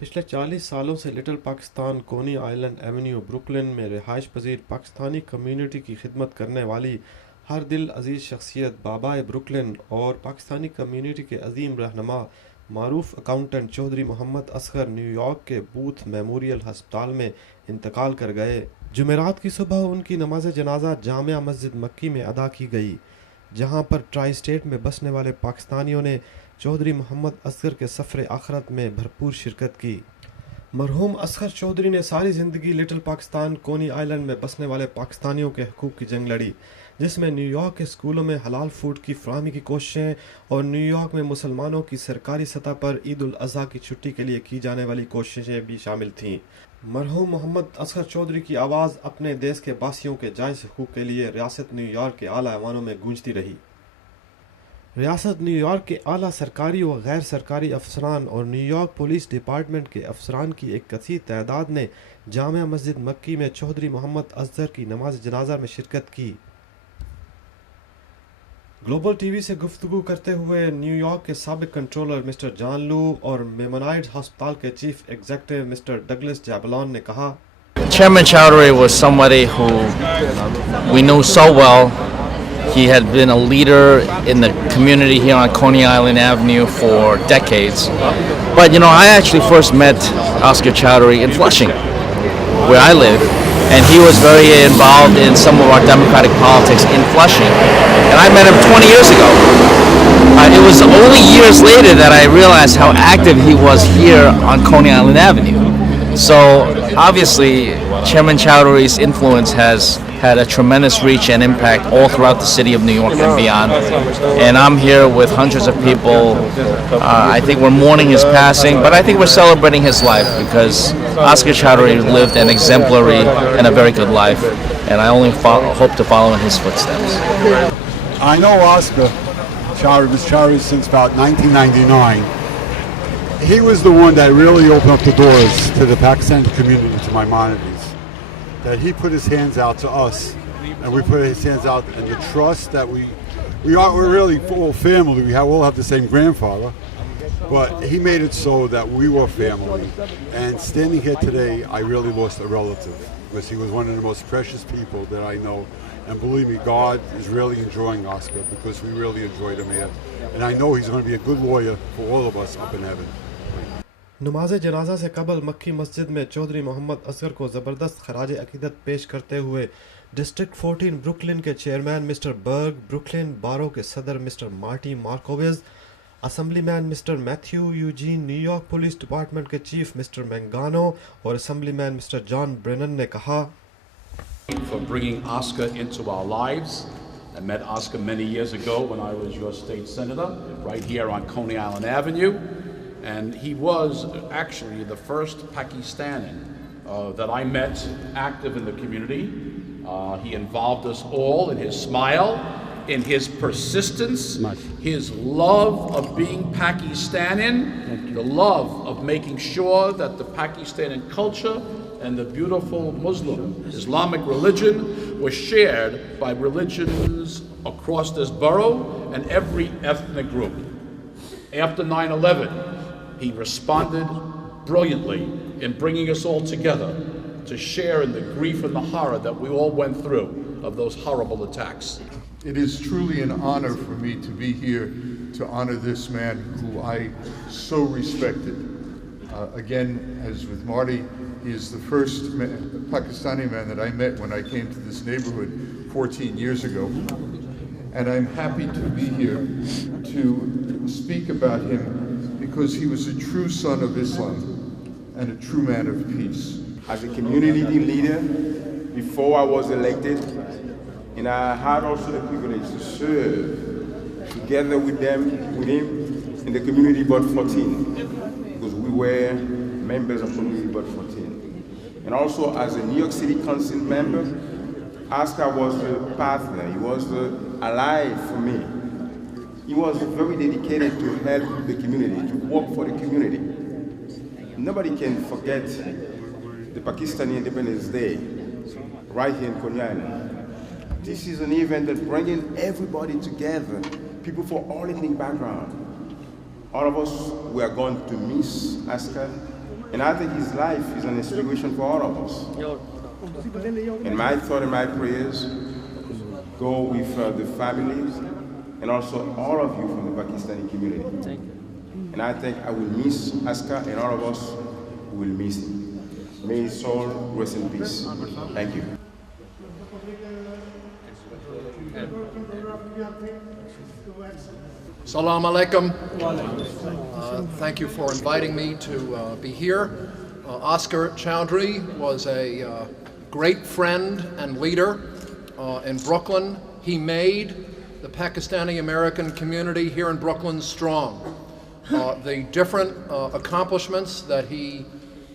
پچھلے 40 سالوں سے لٹل پاکستان کونی آئلینڈ ایونیو بروکلن میں رہائش پذیر پاکستانی کمیونٹی کی خدمت کرنے والی ہر دل عزیز شخصیت بابائے بروکلن اور پاکستانی کمیونٹی کے عظیم رہنما معروف accountant Chaudhry Muhammad Asghar new York کے بوتھ میموریل ہسپتال میں انتقال کر گئے۔ جمعرات کی صبح ان کی نماز جنازہ جامع مسجد مکی میں ادا کی گئی، جہاں پر ٹرائی اسٹیٹ میں بسنے والے پاکستانیوں نے چودھری محمد اصغر کے سفر آخرت میں بھرپور شرکت کی۔ مرحوم اصغر چودھری نے ساری زندگی لٹل پاکستان کونی آئلینڈ میں بسنے والے پاکستانیوں کے حقوق کی جنگ لڑی، جس میں نیو یارک کے اسکولوں میں حلال فوڈ کی فراہمی کی کوششیں اور نیو یارک میں مسلمانوں کی سرکاری سطح پر عید الاضحیٰ کی چھٹی کے لیے کی جانے والی کوششیں بھی شامل تھیں۔ مرحوم محمد اصغر چودھری کی آواز اپنے دیس کے باسیوں کے جائز حقوق کے لیے ریاست نیو یارک کے اعلیٰ ایوانوں میں گونجتی رہی۔ ریاست نیو یارک کے اعلیٰ سرکاری و غیر سرکاری افسران اور نیو یارک پولیس ڈپارٹمنٹ کے افسران کی ایک کثیر تعداد نے جامع مسجد مکی میں چودھری محمد اصغر کی نماز جنازہ میں شرکت کی۔ گلوبل ٹی وی سے گفتگو کرتے ہوئے نیو یارک کے سابق کنٹرولر مسٹر جان لو اور میمونائڈ ہسپتال کے چیف ایگزیکٹو مسٹر ڈگلس جابلان نے کہا، Chairman Chowdhury was somebody who we knew so well. He had been a leader in the community here on Coney Island Avenue for decades. But I actually first met Oscar Chowdhury in Flushing, where I live, and he was very involved in some of our democratic politics in Flushing. And I met him 20 years ago. It was only years later that I realized how active he was here on Coney Island Avenue. So obviously, Chairman Chowdhury's influence has had a tremendous reach and impact all throughout the city of New York and beyond. And I'm here with hundreds of people. I think we're mourning his passing, but I think we're celebrating his life because Oscar Chowdhury lived an exemplary and a very good life. And I only hope to follow in his footsteps. I know Oscar Chowdhury, Mr. Chowdhury, since about 1999. He was the one that really opened up the doors to the Pakistani community, to Maimonides. That he put his hands out to us, and we put his hands out, and the trust that we're really all family. We all have the same grandfather, but he made it so that we were family. And standing here today, I really lost a relative because he was one of the most precious people that I know. And believe me, God is really enjoying Oscar because we really enjoyed him here. And I know he's going to be a good lawyer for all of us up in heaven. نماز جنازہ سے قبل مکی مسجد میں چودھری محمد اصغر کو زبردست خراج عقیدت پیش کرتے ہوئے ڈسٹرکٹ 14 بروکلن کے chairman mister Berg, Brooklyn borough کے صدر mister Marty Markowitz, assemblyman mister Matthew Eugene, New York police department کے چیف مسٹر مینگانو اور assemblyman mister John Brennan نے کہا، for bringing Oscar into our lives. I met Oscar many years ago when I was your state senator right here on Coney Island Avenue. And he was actually the first Pakistani that I met active in the community. He involved us all in his smile, in his persistence, his love of being Pakistani, the love of making sure that the Pakistani culture and the beautiful Muslim Islamic religion was shared by religions across this borough and every ethnic group. After 9/11, he responded brilliantly in bringing us all together to share in the grief and the horror that we all went through of those horrible attacks. It is truly an honor for me to be here to honor this man who I so respected. Again, as with Marty, he is the first Pakistani man that I met when I came to this neighborhood 14 years ago. And I'm happy to be here to speak about him because he was a true son of Islam and a true man of peace. As a community leader, before I was elected, and I had also the privilege to serve together with him in the community board 14, because we were members of community board 14. And also as a New York City Council member, Oscar was a partner, he was an ally for me. He was very dedicated to help the community, to work for the community. Nobody can forget the Pakistani Independence Day right here in Coney Island. This is an event that brings everybody together, people from all ethnic backgrounds. All of us, we are going to miss Oscar. And I think his life is an inspiration for all of us. And my thought and my prayers go with the families and also all of you from the Pakistani community. And I think I will miss Aska, and all of us will miss him. May his soul rest in peace. Thank you. Salam alaikum. Thank you for inviting me to be here. Oscar Chowdhury was a great friend and leader in Brooklyn. He made the Pakistani American community here in Brooklyn strong. The different accomplishments that he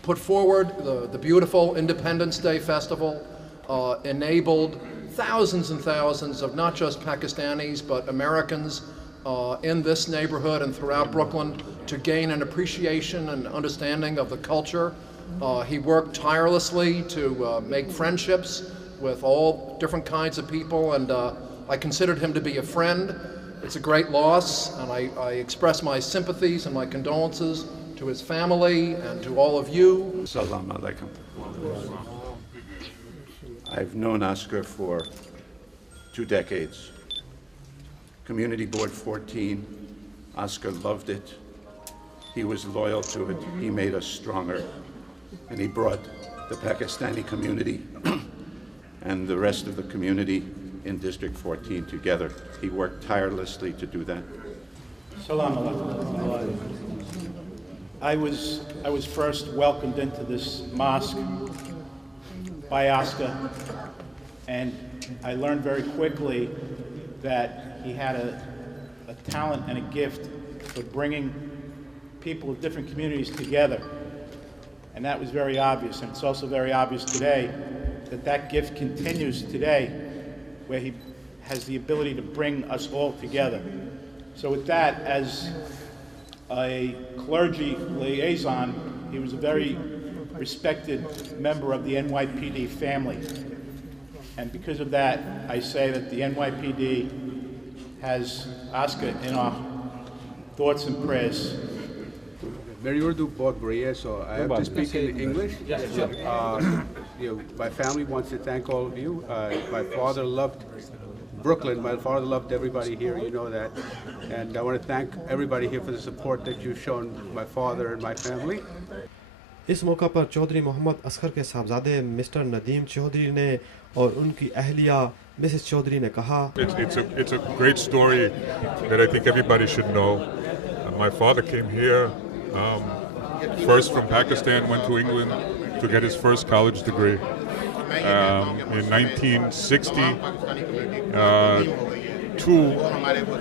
put forward, the beautiful Independence Day Festival, enabled thousands and thousands of not just Pakistanis but Americans in this neighborhood and throughout Brooklyn to gain an appreciation and understanding of the culture. He worked tirelessly to make friendships with all different kinds of people, and I considered him to be a friend. It's a great loss, and I express my sympathies and my condolences to his family and to all of you. Assalamu alaikum. I've known Oscar for 2 decades. Community Board 14, Oscar loved it. He was loyal to it. He made us stronger. And he brought the Pakistani community and the rest of the community in District 14 together. He worked tirelessly to do that. Salam alaikum. I was first welcomed into this mosque by Oscar, and I learned very quickly that he had a talent and a gift for bringing people of different communities together. And that was very obvious. And it's also very obvious today that that gift continues today, where he has the ability to bring us all together. So with that, as a clergy liaison, he was a very respected member of the NYPD family. And because of that, I say that the NYPD has Oscar in our thoughts and prayers. میری اردو بہت بڑی ہے, so I have to speak in English. My family wants to thank all of you. My father loved Brooklyn. My father loved everybody here, you know that. And I want to thank everybody here for the support that you've shown my father and my family. اس موقع پر چودھری محمد اصغر کے صاحبزادے mister Nadeem Chaudhry نے اور ان کی اہلیہ Mrs Chaudhry نے کہا, It's a great story that I think everybody should know. My father came here first from Pakistan, went to England to get his first college degree. In 1962,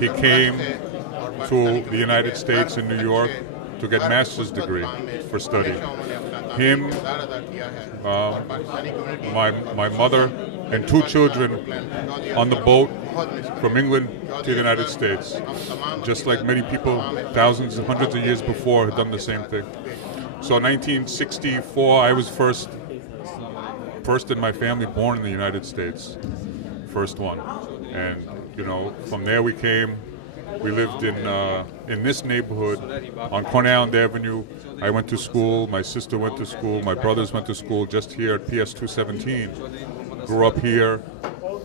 he came to the United States in New York to get master's degree for study. Him, my mother, and 2 children on the boat from England to the United States. Just like many people, thousands, hundreds of years before, had done the same thing. So in 1964, I was first in my family born in the United States. First one. And, from there we came. We lived in this neighborhood on Coney Island Avenue. I went to school, my sister went to school, my brothers went to school just here at PS 217. Grew up here,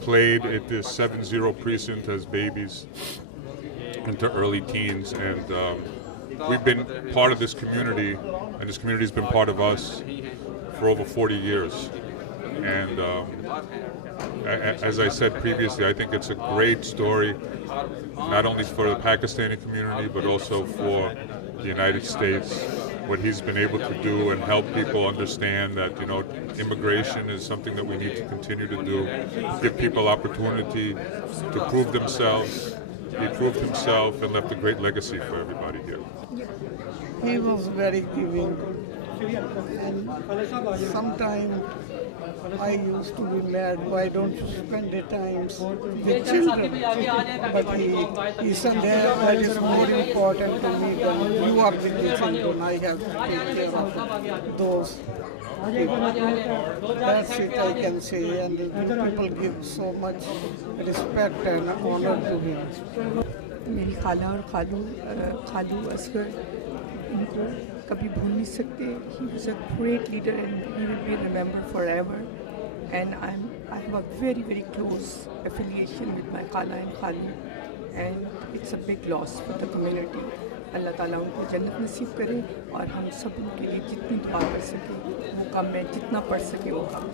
played at this 7-0 precinct as babies into early teens, and we've been part of this community, and this community has been part of us for over 40 years. And as I said previously, I think it's a great story, not only for the Pakistani community, but also for the United States, what he's been able to do and help people understand that, immigration is something that we need to continue to do, give people opportunity to prove themselves. He proved himself and left a great legacy for everybody here. He was very giving, and sometimes I used to be mad, why don't you spend the time with children? But he said that is more important to me than you are with the children. I have to take care of those people. That's it I can say, and people give so much respect and honor to him. میری خالہ اور خالو اصغر ان کو کبھی بھول نہیں سکتے. He was a great leader and he will be remembered forever. And I have a very, very close affiliation with my Khala and Khali. And it's a big loss for the community. اللہ تعالیٰ ان کو جنت نصیب کرے اور ہم سب ان کے لیے جتنی دعا کر سکیں وہ کم میں جتنا پڑھ سکے وہ کم.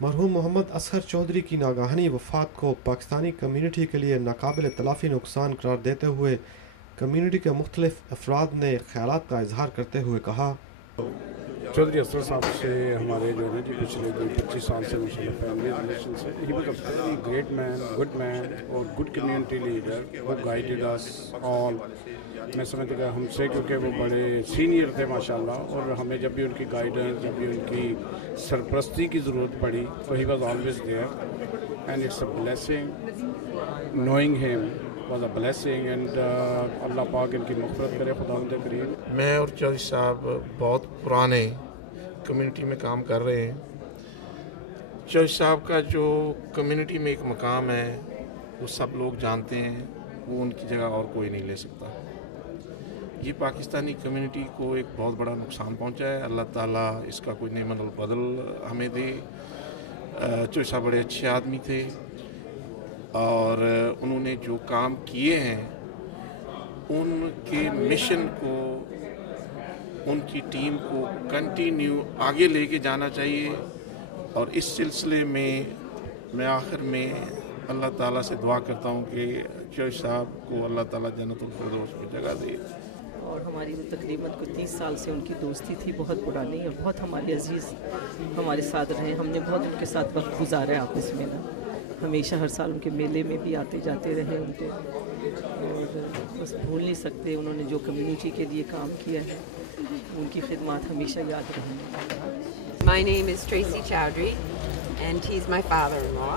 مرحوم محمد اصغر چودھری کی ناگہانی وفات کو پاکستانی کمیونٹی کے لیے ناقابل تلافی نقصان قرار دیتے ہوئے کمیونٹی کے مختلف افراد نے خیالات کا اظہار کرتے ہوئے کہا. چودھری اصغر صاحب سے ہمارے جو ہے جی پچھلے 25 سال سے مشہور فیملی ریلیشن سے. He was a very great man, good man اور گڈ کمیونٹی لیڈر وہ گائیڈڈ اس آل. میں سمجھتا کہ ہم سے کیونکہ وہ بڑے سینئر تھے ماشاء اللہ, اور ہمیں جب بھی ان کی گائیڈنس, جب بھی ان کی سرپرستی کی ضرورت پڑی تو he was always there. And it's a blessing knowing him was a blessing. And اللہ پاک ان کی مغفرت کرے, خداوند کریم. میں اور چودھری صاحب بہت پرانے کمیونٹی میں کام کر رہے ہیں. چودھری صاحب کا جو کمیونٹی میں ایک مقام ہے وہ سب لوگ جانتے ہیں, وہ ان کی جگہ اور کوئی نہیں لے سکتا. یہ پاکستانی کمیونٹی کو ایک بہت بڑا نقصان پہنچا ہے. اللہ تعالیٰ اس کا کوئی نعمت البدل ہمیں دے. چودھری صاحب بڑے اچھے آدمی تھے اور انہوں نے جو کام کیے ہیں ان کے مشن کو, ان کی ٹیم کو کنٹینیو آگے لے کے جانا چاہیے. اور اس سلسلے میں آخر میں اللہ تعالیٰ سے دعا کرتا ہوں کہ چودھری صاحب کو اللہ تعالیٰ جنت الفردوس میں جگہ دے. اور ہماری وہ تقریباً کوئی 30 سال سے ان کی دوستی تھی, بہت پرانی, اور بہت ہمارے عزیز ہمارے ساتھ رہے. ہم نے بہت ان کے ساتھ وقت گزارا ہے آپس میں نا. ہمیشہ ہر سال ان کے میلے میں بھی آتے جاتے رہے ان کے, اور بس بھول نہیں سکتے انہوں نے جو کمیونٹی کے لیے کام کیا ہے. ان کی خدمات ہمیشہ یاد رہیں گی. My name is Tracy Chowdhury and he's my father-in-law.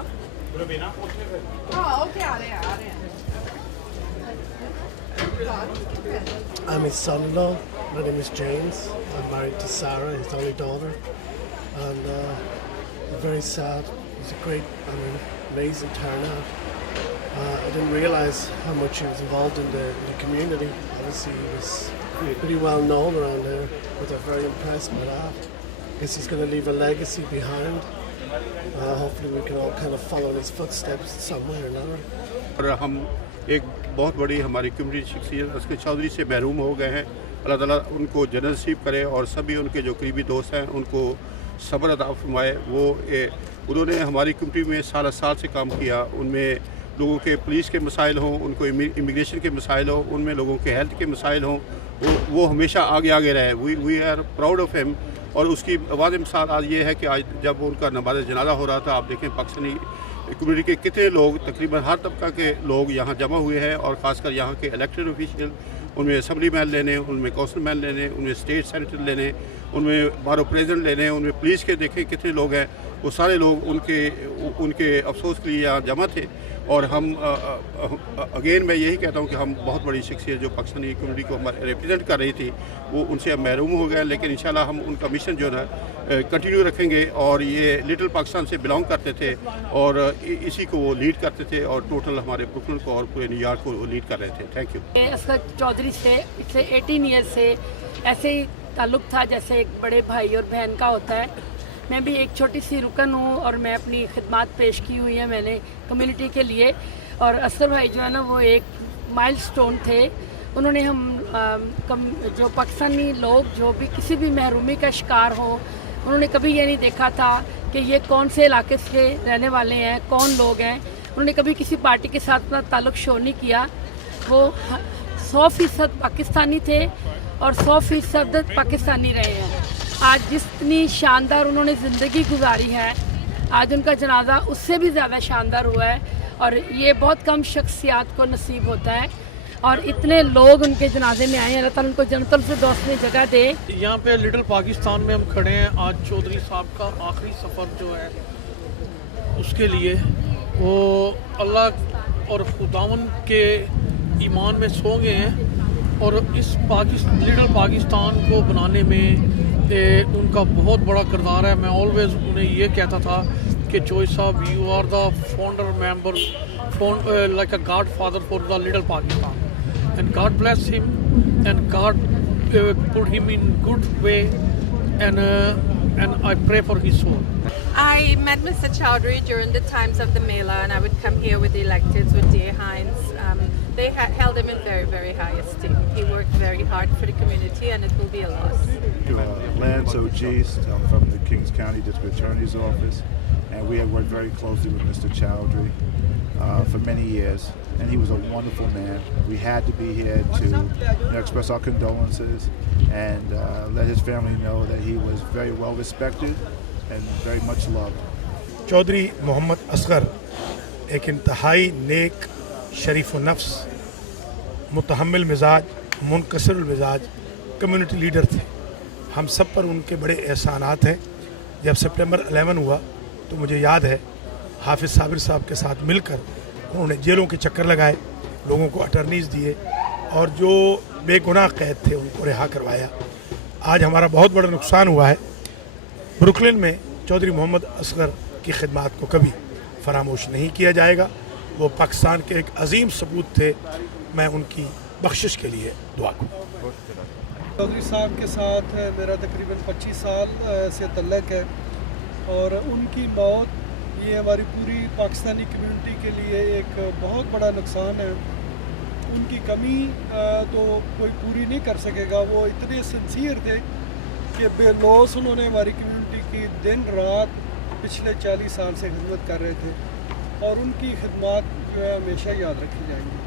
Oh, okay, I'm his son-in-law. My name is James. I'm married to Sarah, his only daughter. And very sad. It was a great and amazing turnout. I didn't realize how much he was involved in the community. Obviously, he was pretty well known around here, but I'm very impressed by that. I guess he's going to leave a legacy behind. Hopefully we can all kind of follow in his footsteps some way or another. اور ہم ایک بہت بڑی ہماری community شخصیت اصغر چودھری سے محروم ہو گئے ہیں. اللہ تعالیٰ ان کو جنت نصیب کرے اور سبھی ان کے جو قریبی دوست ہیں ان کو صبر عطا فرمائے. انہوں نے ہماری کمیونٹی میں سال سے کام کیا. ان میں لوگوں کے پولیس کے مسائل ہوں, ان کو امیگریشن کے مسائل ہوں, ان میں لوگوں کے ہیلتھ کے مسائل ہوں, وہ ہمیشہ آگے رہے. We are proud of him. اور اس کی واضح مثال آج یہ ہے کہ آج جب ان کا نماز جنازہ ہو رہا تھا, آپ دیکھیں پاکستانی کمیونٹی کے کتنے لوگ, تقریباً ہر طبقہ کے لوگ یہاں جمع ہوئے ہیں, اور خاص کر یہاں کے الیکٹڈ آفیشیل, ان میں اسمبلی مین لینے, ان میں کونسل مین لینے, ان میں اسٹیٹ سینیٹر لینے, ان میں بارو پریزیڈنٹ لینے, ان میں پولیس کے دیکھیں کتنے لوگ ہیں. وہ سارے لوگ ان کے افسوس کے لیے یہاں جمع تھے. اور ہم اگین میں یہی کہتا ہوں کہ ہم بہت بڑی شخصیت جو پاکستانی کمیونٹی کو ریپرزینٹ کر رہی تھی وہ ان سے محروم ہو گئے. لیکن انشاءاللہ ہم ان کا مشن جو ہے کنٹینیو رکھیں گے. اور یہ لٹل پاکستان سے بلانگ کرتے تھے اور اسی کو وہ لیڈ کرتے تھے, اور ٹوٹل ہمارے بروکلن کو اور پورے نیو یارک کو لیڈ کر رہے تھے. Thank you. اصغر چودھری سے پچھلے 18 ایئر سے ایسے ہی تعلق تھا جیسے ایک بڑے بھائی اور بہن کا ہوتا ہے. میں بھی ایک چھوٹی سی رکن ہوں اور میں اپنی خدمات پیش کی ہوئی ہیں میں نے کمیونٹی کے لیے. اور اصغر بھائی جو ہے نا وہ ایک مائل سٹون تھے. انہوں نے جو پاکستانی لوگ جو بھی کسی بھی محرومی کا شکار ہوں, انہوں نے کبھی یہ نہیں دیکھا تھا کہ یہ کون سے علاقے سے رہنے والے ہیں, کون لوگ ہیں. انہوں نے کبھی کسی پارٹی کے ساتھ اپنا تعلق شو نہیں کیا. وہ 100% پاکستانی تھے اور 100% پاکستانی رہے ہیں. آج جتنی شاندار انہوں نے زندگی گزاری ہے, آج ان کا جنازہ اس سے بھی زیادہ شاندار ہوا ہے. اور یہ بہت کم شخصیات کو نصیب ہوتا ہے, اور اتنے لوگ ان کے جنازے میں آئے ہیں. اللہ تعالیٰ ان کو جنت الفردوس میں جگہ دے. یہاں پہ لٹل پاکستان میں ہم کھڑے ہیں آج چودھری صاحب کا آخری سفر جو ہے اس کے لیے. وہ اللہ اور خداون کے ایمان میں سو گئے ہیں, اور اس لٹل پاکستان کو بنانے میں ان کا بہت بڑا کردار ہے. میں آلویز انہیں یہ کہتا تھا کہ Chaudhry sahib you are the founder member, like a godfather for the little Pakistan, and God bless him and God put him in good way, and I pray for his soul. I met Mr. Chowdhury during the times of the Mela, and I would come here with the electeds, with D.A. Hines. They held him in very, very high esteem. He worked very hard for the community, and it will be a loss. Lance O'Gees, I'm from the Kings County District Attorney's Office, and we have worked very closely with Mr. Chowdhury for many years, and he was a wonderful man. We had to be here to express our condolences and let his family know that he was very well respected and very much loved. Chaudhry Mohammad Asghar एक इंतहाई नेक शरीफ नफ्स मुतहम्मिल मिजाज मुनकसर मिजाज community leader थे। हम सब पर उनके बड़े एहसानात हैं। जब सितंबर 11 हुआ तो मुझे याद है हाफिज़ साबिर साहब के साथ मिलकर उन्होंने जेलों के चक्कर लगाए, लोगों को अटर्नीज़ दिए और जो बेगुनाह कैद थे उनको रिहा करवाया। आज हमारा बहुत बड़ा नुकसान हुआ है। ब्रुकलिन में चौधरी मोहम्मद असगर की खिदमत को कभी फरामोश नहीं किया जाएगा। वो पाकिस्तान के एक अजीम सबूत थे। मैं उनकी बख्शिश के लिए दुआ करूँ। चौधरी साहब के साथ मेरा तकरीबन 25 साल से तल्लक है और उनकी मौत ये हमारी पूरी पाकिस्तानी कम्युनिटी के लिए एक बहुत बड़ा नुकसान है। उनकी कमी तो कोई पूरी नहीं कर सकेगा। वो इतने सिंसियर थे कि बेलौस उन्होंने हमारी कम्युनिटी की दिन रात पिछले 40 साल से खिदमत कर रहे थे और उनकी खिदमत जो है हमेशा याद रखी जाएंगी।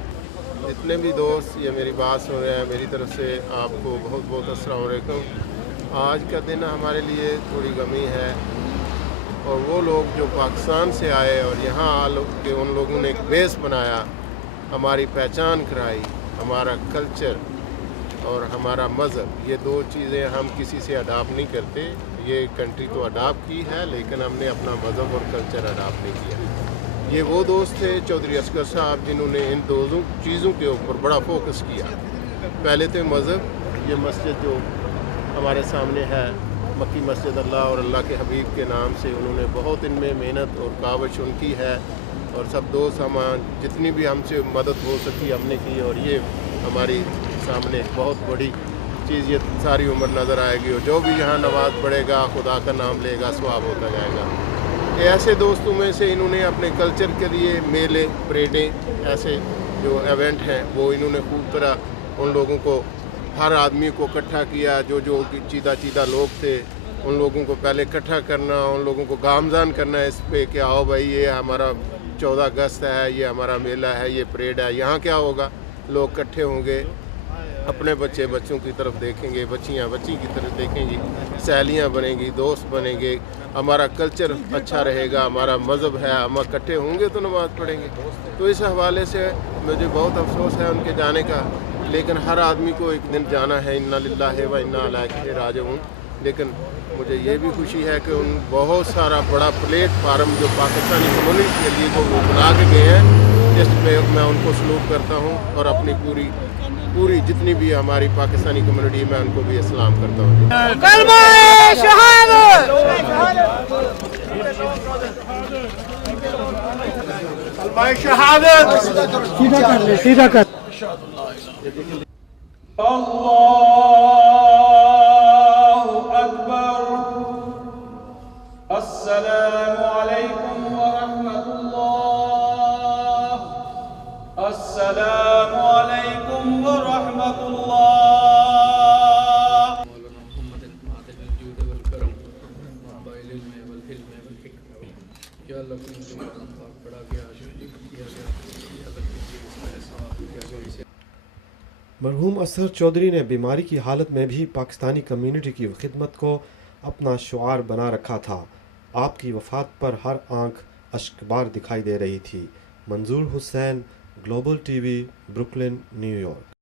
जितने भी दोस्त ये मेरी बात सुन रहे हैं, मेरी तरफ से आपको बहुत बहुत अस्सलाम वालेकुम। आज का दिन हमारे लिए थोड़ी गमी है और वो लोग जो पाकिस्तान से आए और यहाँ के उन लोगों ने एक बेस बनाया, हमारी पहचान कराई, हमारा कल्चर और हमारा मज़हब, ये दो चीज़ें हम किसी से अडॉप्ट नहीं करते। ये कंट्री तो अडॉप्ट की है लेकिन हमने अपना मज़हब और कल्चर अडॉप्ट नहीं किया। ये वो दोस्त थे चौधरी असगर साहब जिन्होंने इन दो चीज़ों के ऊपर बड़ा फोकस किया। पहले तो मज़हब, ये मस्जिद जो हमारे सामने है मक्की मस्जिद अल्लाह और अल्लाह के हबीब के नाम से, उन्होंने बहुत इनमें मेहनत और काविश उनकी है और सब दोस्त हम जितनी भी हमसे मदद हो सकी हमने की और ये हमारी सामने बहुत बड़ी चीज़ ये सारी उम्र नज़र आएगी और जो भी यहाँ नमाज पढ़ेगा खुदा का नाम लेगा सवाब होता जाएगा। ऐसे दोस्तों में से इन्होंने अपने कल्चर के लिए मेले परेडें ऐसे जो इवेंट हैं वो इन्होंने खूब तरह उन लोगों को हर आदमी को इकट्ठा किया। जो चीदा लोग थे उन लोगों को पहले इकट्ठा करना, उन लोगों को गामजान करना इस पे कि आओ भाई ये हमारा 14 अगस्त है, ये हमारा मेला है, ये परेड है। यहाँ क्या होगा, लोग इकट्ठे होंगे, अपने बच्चों की तरफ देखेंगे, बच्चियाँ बच्ची की तरफ देखेंगी, सहेलियाँ बनेंगी, दोस्त बनेंगे, हमारा कल्चर अच्छा रहेगा, हमारा मज़हब है, हम इकट्ठे होंगे तो नमाज़ पढ़ेंगे। तो इस हवाले से मुझे बहुत अफसोस है उनके जाने का, लेकिन हर आदमी को एक दिन जाना है। इन्ना लिल्लाहि व इन्ना इलैहि राजिऊन। लेकिन मुझे ये भी खुशी है कि उन बहुत सारा बड़ा प्लेटफार्म जो पाकिस्तानी कम्युनिटी के लिए वो बना के गए हैं, इस पे मैं उनको सलूट करता हूँ और अपनी पूरी जितनी भी हमारी पाकिस्तानी कम्युनिटी मैं उनको भी सलाम करता हूँ। कलमा शहादत, कलमा शहादत, सीधा कर। अल्लाहु अकबर। अस्सलामु अलैकुम व रहमतुल्लाह। अस्सलामु अलैकुम व रहमतुल्लाह। मरहूम असगर चौधरी ने बीमारी की हालत में भी पाकिस्तानी कम्युनिटी की खिदमत को अपना शुआर बना रखा था। आपकी वफ़ात पर हर आंख अश्कबार दिखाई दे रही थी। मंजूर Hussain, global TV, Brooklyn, New York.